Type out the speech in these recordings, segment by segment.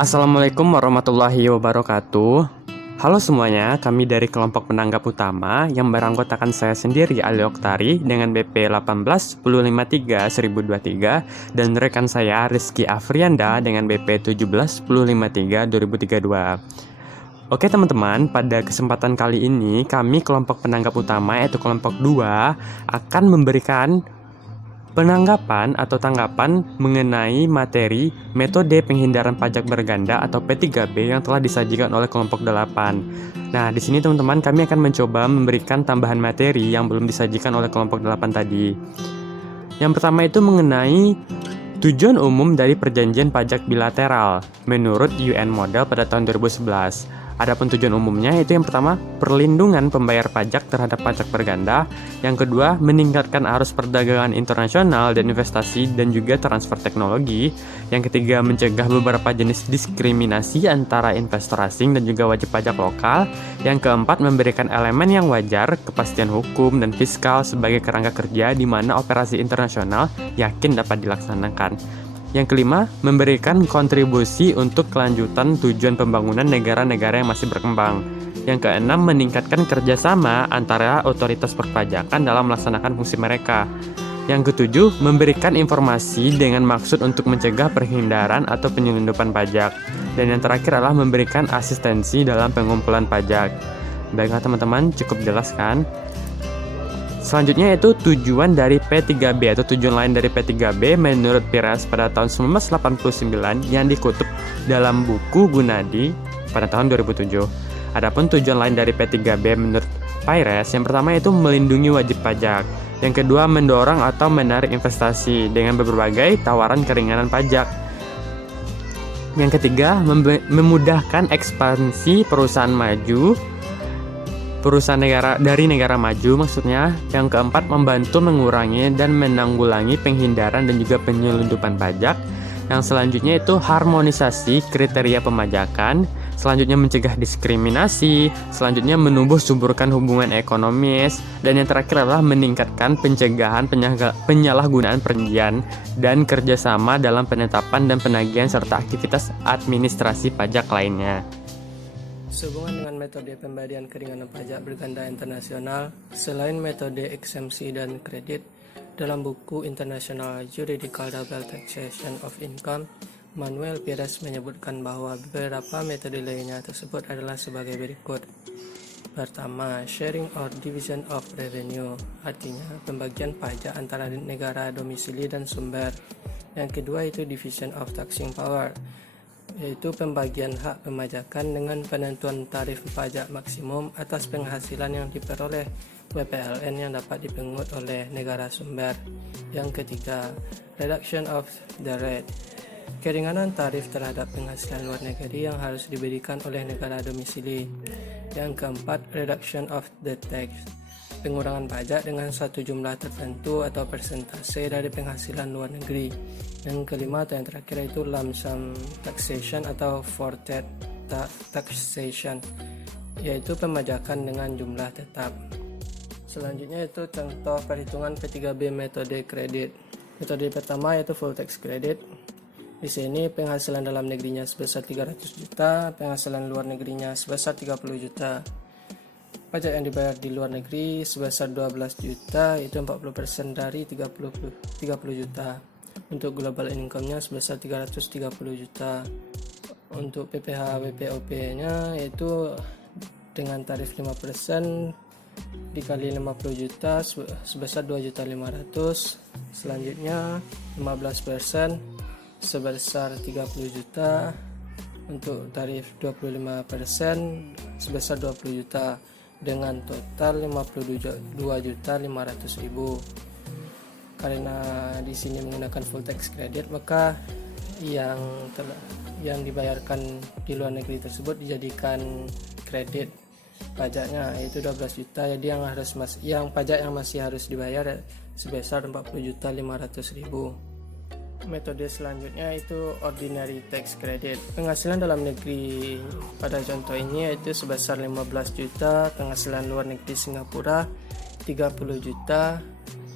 Assalamualaikum warahmatullahi wabarakatuh. Halo semuanya, kami dari kelompok penanggap utama yang beranggotakan saya sendiri Ali Oktari dengan BP 18153-1023 dan rekan saya Rizky Afrianda dengan BP 17153-2032. Oke teman-teman, pada kesempatan kali ini kami kelompok penanggap utama yaitu kelompok 2 akan memberikan penanggapan atau tanggapan mengenai materi metode penghindaran pajak berganda atau P3B yang telah disajikan oleh kelompok 8. Nah, di sini teman-teman kami akan mencoba memberikan tambahan materi yang belum disajikan oleh kelompok 8 tadi. Yang pertama itu mengenai tujuan umum dari perjanjian pajak bilateral menurut UN Model pada tahun 2011. Adapun tujuan umumnya itu yang pertama, perlindungan pembayar pajak terhadap pajak berganda. Yang kedua, meningkatkan arus perdagangan internasional dan investasi dan juga transfer teknologi. Yang ketiga, mencegah beberapa jenis diskriminasi antara investor asing dan juga wajib pajak lokal. Yang keempat, memberikan elemen yang wajar, kepastian hukum dan fiskal sebagai kerangka kerja di mana operasi internasional yakin dapat dilaksanakan. Yang kelima, memberikan kontribusi untuk kelanjutan tujuan pembangunan negara-negara yang masih berkembang. Yang keenam, meningkatkan kerjasama antara otoritas perpajakan dalam melaksanakan fungsi mereka. Yang ketujuh, memberikan informasi dengan maksud untuk mencegah perhindaran atau penyelundupan pajak. Dan yang terakhir adalah memberikan asistensi dalam pengumpulan pajak. Baiklah teman-teman, cukup jelas kan? Selanjutnya itu tujuan dari P3B atau tujuan lain dari P3B menurut Pires pada tahun 1989 yang dikutip dalam buku Gunadi pada tahun 2007. Adapun tujuan lain dari P3B menurut Pires yang pertama itu melindungi wajib pajak. Yang kedua mendorong atau menarik investasi dengan berbagai tawaran keringanan pajak. Yang ketiga memudahkan ekspansi perusahaan negara maju maksudnya. Yang keempat, membantu mengurangi dan menanggulangi penghindaran dan juga penyelundupan pajak. Yang selanjutnya itu harmonisasi kriteria pemajakan. Selanjutnya mencegah diskriminasi. Selanjutnya menumbuh suburkan hubungan ekonomis. Dan yang terakhir adalah meningkatkan pencegahan penyalahgunaan perjanjian dan kerjasama dalam penetapan dan penagihan serta aktivitas administrasi pajak lainnya. Sehubungan dengan metode pemberian keringanan pajak berganda internasional, selain metode eksemsi dan kredit, dalam buku International Juridical Double Taxation of Income, Manuel Pires menyebutkan bahwa beberapa metode lainnya tersebut adalah sebagai berikut. Pertama, sharing or division of revenue, artinya pembagian pajak antara negara domisili dan sumber. Yang kedua itu division of taxing power, yaitu pembagian hak pemajakan dengan penentuan tarif pajak maksimum atas penghasilan yang diperoleh WPLN yang dapat dipungut oleh negara sumber. Yang ketiga, reduction of the rate, keringanan tarif terhadap penghasilan luar negeri yang harus diberikan oleh negara domisili. Yang keempat, reduction of the tax, pengurangan pajak dengan suatu jumlah tertentu atau persentase dari penghasilan luar negeri. Yang kelima atau yang terakhir itu lump sum taxation atau forfeit taxation, yaitu pemajakan dengan jumlah tetap. Selanjutnya itu contoh perhitungan P3B metode kredit. Metode pertama yaitu full tax credit. Di sini penghasilan dalam negerinya sebesar 300 juta, penghasilan luar negerinya sebesar 30 juta. Pajak yang dibayar di luar negeri sebesar 12 juta, itu 40% dari 30 juta. Untuk global income-nya sebesar 330 juta. Untuk PPh WPOP-nya yaitu dengan tarif 5% dikali 50 juta sebesar 2.500.000. Selanjutnya 15% sebesar 30 juta. Untuk tarif 25% sebesar 20 juta dengan total 52.500.000. Karena di sini menggunakan full tax credit, maka yang dibayarkan di luar negeri tersebut dijadikan kredit pajaknya, yaitu 12 juta. Jadi yang pajak yang masih harus dibayar sebesar 40.500.000. Metode selanjutnya itu ordinary tax credit. Penghasilan dalam negeri pada contoh ini yaitu sebesar 15 juta, penghasilan luar negeri Singapura 30 juta,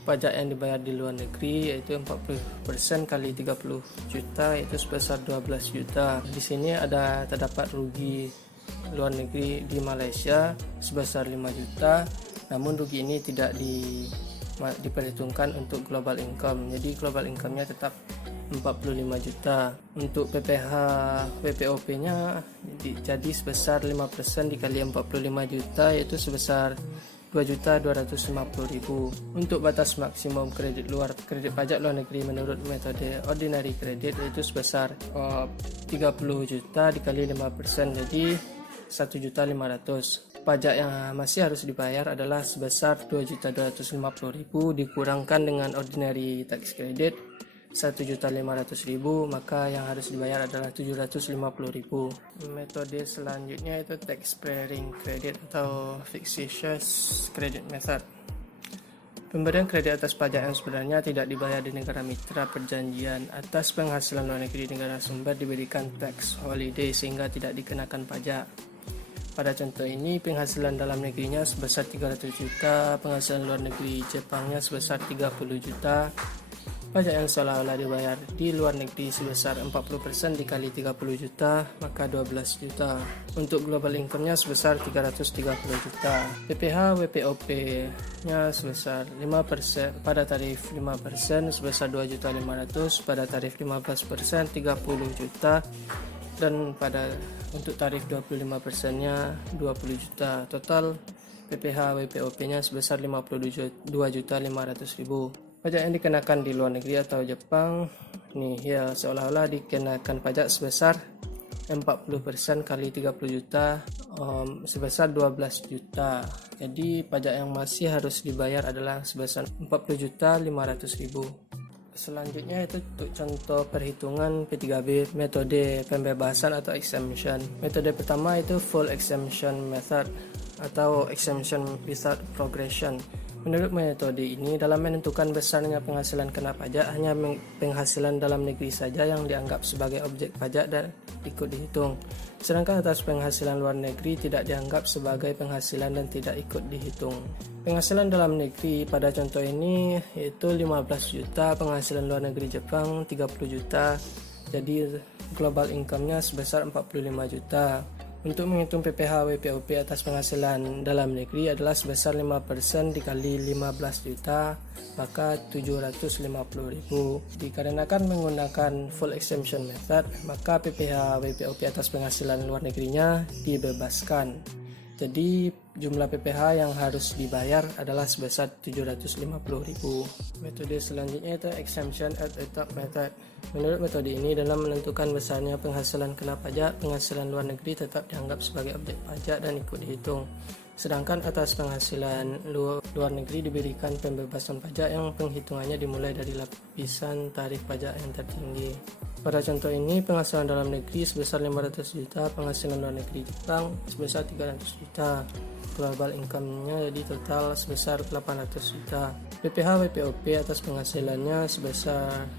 pajak yang dibayar di luar negeri yaitu 40% kali 30 juta yaitu sebesar 12 juta. Di sini terdapat rugi luar negeri di Malaysia sebesar 5 juta. Namun rugi ini tidak diperhitungkan untuk global income. Jadi global income-nya tetap 45 juta. Untuk PPh WPOP-nya jadi sebesar 5% dikali 45 juta yaitu sebesar 2.250.000. Untuk batas maksimum kredit pajak luar negeri menurut metode ordinary credit yaitu sebesar 30 juta dikali 5%, jadi 1.500.000. Pajak yang masih harus dibayar adalah sebesar 2.250.000 dikurangkan dengan ordinary tax credit 1.500.000, maka yang harus dibayar adalah 750.000. Metode selanjutnya itu tax sparing credit atau fictitious credit method. Pemberian kredit atas pajak yang sebenarnya tidak dibayar di negara mitra perjanjian atas penghasilan luar negeri negara sumber diberikan tax holiday sehingga tidak dikenakan pajak. Pada contoh ini, penghasilan dalam negerinya sebesar 300 juta, penghasilan luar negeri Jepangnya sebesar 30 juta. Pajak yang seolah-olah dibayar di luar negeri sebesar 40% dikali 30 juta, maka 12 juta. Untuk global income-nya sebesar 330 juta. PPh WPOP-nya sebesar 5% pada tarif 5% sebesar 2.500.000, pada tarif 15% 30 juta, dan untuk tarif 25%-nya 20 juta. Total PPh WPOP-nya sebesar 52.500.000. Pajak yang dikenakan di luar negeri atau Jepang seolah-olah dikenakan pajak sebesar 40% kali 30 juta sebesar 12 juta. Jadi pajak yang masih harus dibayar adalah sebesar 40.500.000. Selanjutnya itu untuk contoh perhitungan P3B metode pembebasan atau exemption. Metode pertama itu full exemption method atau exemption without progression. Menurut metode ini, dalam menentukan besarnya penghasilan kena pajak, hanya penghasilan dalam negeri saja yang dianggap sebagai objek pajak dan ikut dihitung. Sedangkan atas penghasilan luar negeri tidak dianggap sebagai penghasilan dan tidak ikut dihitung. Penghasilan dalam negeri pada contoh ini yaitu 15 juta, penghasilan luar negeri Jepang 30 juta, jadi global income-nya sebesar 45 juta. Untuk menghitung PPh WPOP atas penghasilan dalam negeri adalah sebesar 5% dikali 15 juta, maka 750.000. Dikarenakan menggunakan full exemption method, maka PPh WPOP atas penghasilan luar negerinya dibebaskan. Jadi jumlah PPh yang harus dibayar adalah sebesar 750.000. Metode selanjutnya itu exemption at the top method. Menurut metode ini, dalam menentukan besarnya penghasilan kena pajak, penghasilan luar negeri tetap dianggap sebagai objek pajak dan ikut dihitung. Sedangkan atas penghasilan luar negeri diberikan pembebasan pajak yang penghitungannya dimulai dari lapisan tarif pajak yang tertinggi. Pada contoh ini, penghasilan dalam negeri sebesar 500 juta, penghasilan luar negeri Jepang sebesar 300 juta. Global income-nya jadi total sebesar 800 juta. PPh WPOP atas penghasilannya sebesar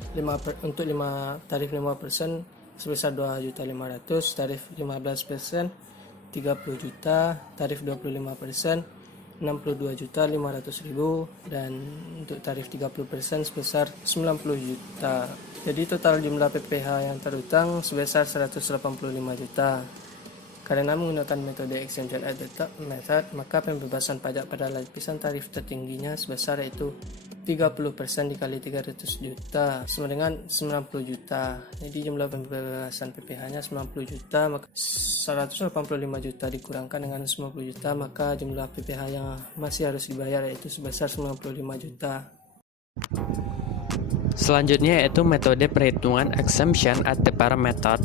tarif 5% sebesar 2.500.000, tarif 15% 30 juta, tarif 25% 62.500.000, dan untuk tarif 30% sebesar 90 juta. Jadi total jumlah PPh yang terutang sebesar 185 juta. Karena menggunakan metode exemption at the top method, maka pembebasan pajak pada lapisan tarif tertingginya sebesar yaitu 30% dikali 300 juta sama dengan 90 juta. Jadi jumlah pembebasan PPh-nya 90 juta, maka 185 juta dikurangkan dengan 90 juta, maka jumlah PPh yang masih harus dibayar yaitu sebesar 95 juta. Selanjutnya yaitu metode perhitungan exemption at the parent method.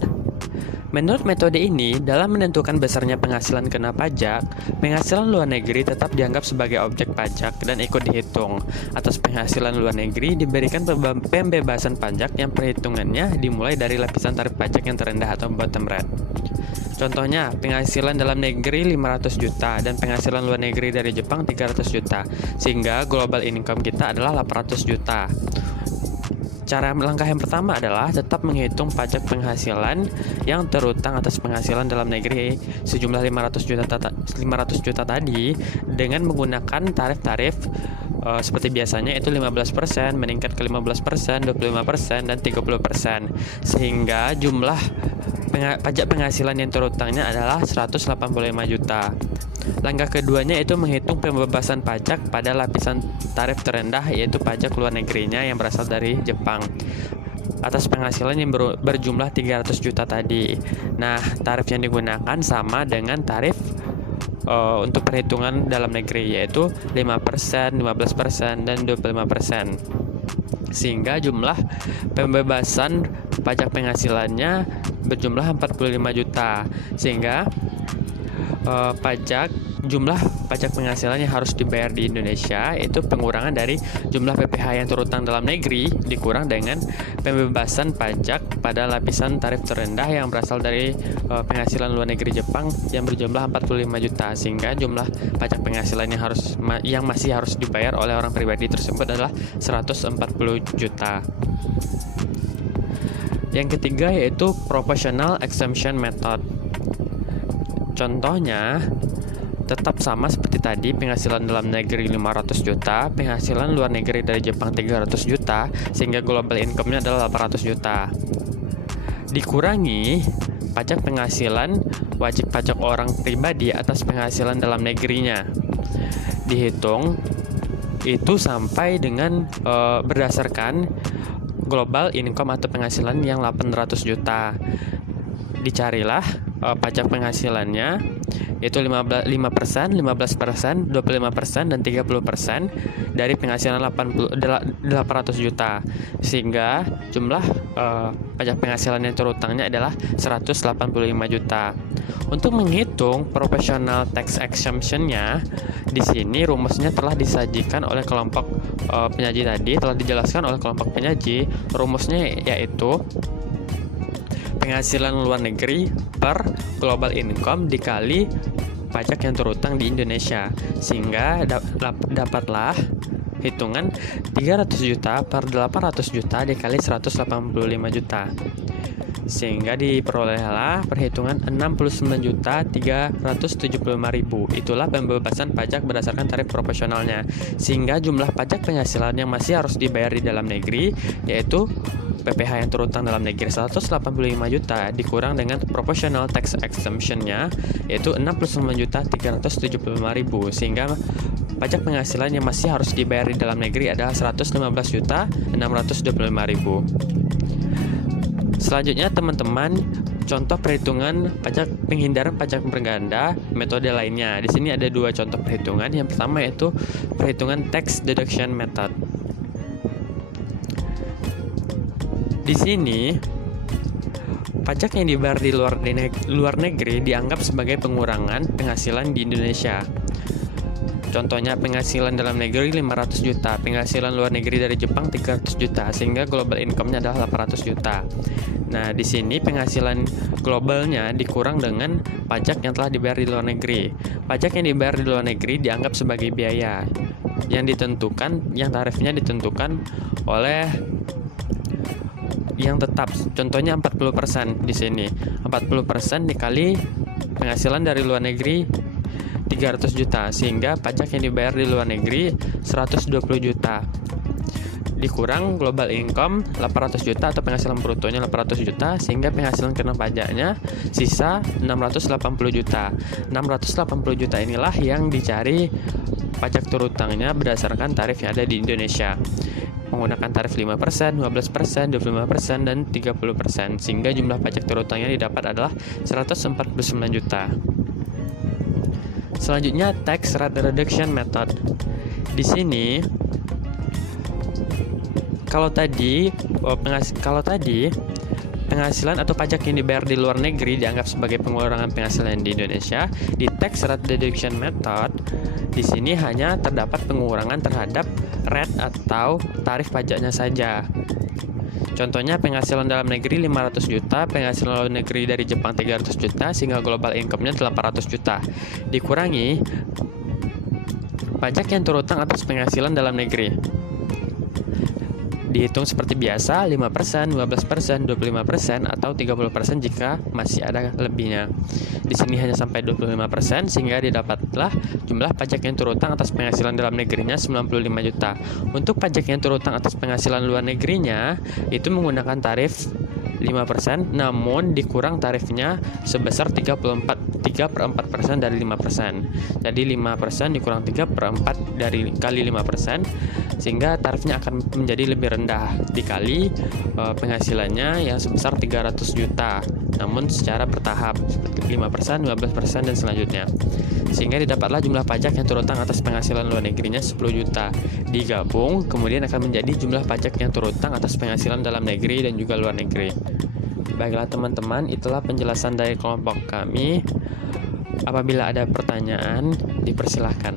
Menurut metode ini, dalam menentukan besarnya penghasilan kena pajak, penghasilan luar negeri tetap dianggap sebagai objek pajak dan ikut dihitung. Atas penghasilan luar negeri diberikan pembebasan pajak yang perhitungannya dimulai dari lapisan tarif pajak yang terendah atau bottom rate. Contohnya, penghasilan dalam negeri 500 juta dan penghasilan luar negeri dari Jepang 300 juta, sehingga global income kita adalah 800 juta. Langkah yang pertama adalah tetap menghitung pajak penghasilan yang terutang atas penghasilan dalam negeri sejumlah 500 juta tadi dengan menggunakan tarif-tarif seperti biasanya itu 15%, meningkat ke 15%, 25%, dan 30%. Sehingga jumlah pajak penghasilan yang terutangnya adalah 185 juta. Langkah keduanya itu menghitung pembebasan pajak pada lapisan tarif terendah, yaitu pajak luar negerinya yang berasal dari Jepang atas penghasilan yang berjumlah 300 juta tadi. Nah, tarif yang digunakan sama dengan tarif untuk perhitungan dalam negeri, yaitu 5%, 15%, dan 25%. Sehingga jumlah pembebasan pajak penghasilannya berjumlah 45 juta. Sehingga jumlah pajak penghasilan yang harus dibayar di Indonesia itu pengurangan dari jumlah PPh yang terutang dalam negeri dikurang dengan pembebasan pajak pada lapisan tarif terendah yang berasal dari penghasilan luar negeri Jepang yang berjumlah 45 juta, sehingga jumlah pajak penghasilan yang masih harus dibayar oleh orang pribadi tersebut adalah 140 juta. Yang ketiga yaitu proportional exemption method. Contohnya tetap sama seperti tadi, penghasilan dalam negeri 500 juta, penghasilan luar negeri dari Jepang 300 juta, sehingga global income-nya adalah 800 juta. Dikurangi pajak penghasilan wajib pajak orang pribadi atas penghasilan dalam negerinya. Dihitung itu sampai dengan berdasarkan global income atau penghasilan yang 800 juta. Dicarilah pajak penghasilannya yaitu 5%, 15%, 25%, dan 30% dari penghasilan 800 juta. Sehingga jumlah pajak penghasilan yang terutangnya adalah 185 juta. Untuk menghitung proportional tax exemption-nya, di sini rumusnya telah disajikan oleh kelompok penyaji tadi, telah dijelaskan oleh kelompok penyaji. Rumusnya yaitu penghasilan luar negeri per global income dikali pajak yang terutang di Indonesia, sehingga dapatlah hitungan 300 juta per 800 juta dikali 185 juta, sehingga diperolehlah perhitungan 69.375.000. Itulah pembebasan pajak berdasarkan tarif proporsionalnya, sehingga jumlah pajak penghasilan yang masih harus dibayar di dalam negeri yaitu PPh yang terutang dalam negeri 185 juta dikurang dengan proportional tax exemption-nya yaitu 69.375.000, sehingga pajak penghasilan yang masih harus dibayar di dalam negeri adalah 115.625.000. Selanjutnya teman-teman, contoh perhitungan penghindaran pajak berganda metode lainnya. Di sini ada dua contoh perhitungan. Yang pertama yaitu perhitungan tax deduction method. Di sini pajak yang dibayar di luar negeri dianggap sebagai pengurangan penghasilan di Indonesia. Contohnya penghasilan dalam negeri 500 juta, penghasilan luar negeri dari Jepang 300 juta, sehingga global income-nya adalah 800 juta. Nah, di sini penghasilan globalnya dikurang dengan pajak yang telah dibayar di luar negeri. Pajak yang dibayar di luar negeri dianggap sebagai biaya yang tarifnya ditentukan oleh yang tetap. Contohnya 40% di sini. 40% dikali penghasilan dari luar negeri 300 juta, sehingga pajak yang dibayar di luar negeri 120 juta. Dikurang global income 800 juta atau penghasilan brutonya 800 juta, sehingga penghasilan kena pajaknya sisa 680 juta. 680 juta inilah yang dicari pajak terutangnya berdasarkan tarif yang ada di Indonesia, menggunakan tarif 5%, 15%, 25%, dan 30%, sehingga jumlah pajak terutangnya didapat adalah 149 juta. Selanjutnya tax rate reduction method. Di sini kalau tadi penghasilan atau pajak yang dibayar di luar negeri dianggap sebagai pengurangan penghasilan di Indonesia, di tax rate reduction method di sini hanya terdapat pengurangan terhadap rate atau tarif pajaknya saja. Contohnya penghasilan dalam negeri 500 juta, penghasilan luar negeri dari Jepang 300 juta, sehingga global income-nya 800 juta. Dikurangi pajak yang terutang atas penghasilan dalam negeri. Dihitung seperti biasa, 5%, 15%, 25%, atau 30% jika masih ada lebihnya. Di sini hanya sampai 25%, sehingga didapatlah jumlah pajak yang terutang atas penghasilan dalam negerinya 95 juta. Untuk pajak yang terutang atas penghasilan luar negerinya, itu menggunakan tarif 5%, namun dikurang tarifnya sebesar 3/4% dari 5%. Jadi 5% dikurang 3/4 dari kali 5%, sehingga tarifnya akan menjadi lebih rendah dikali penghasilannya yang sebesar 300 juta. Namun secara bertahap, 5%, 15%, dan selanjutnya. Sehingga didapatlah jumlah pajak yang terutang atas penghasilan luar negerinya 10 juta. Digabung, kemudian akan menjadi jumlah pajak yang terutang atas penghasilan dalam negeri dan juga luar negeri. Baiklah teman-teman, itulah penjelasan dari kelompok kami. Apabila ada pertanyaan, dipersilahkan.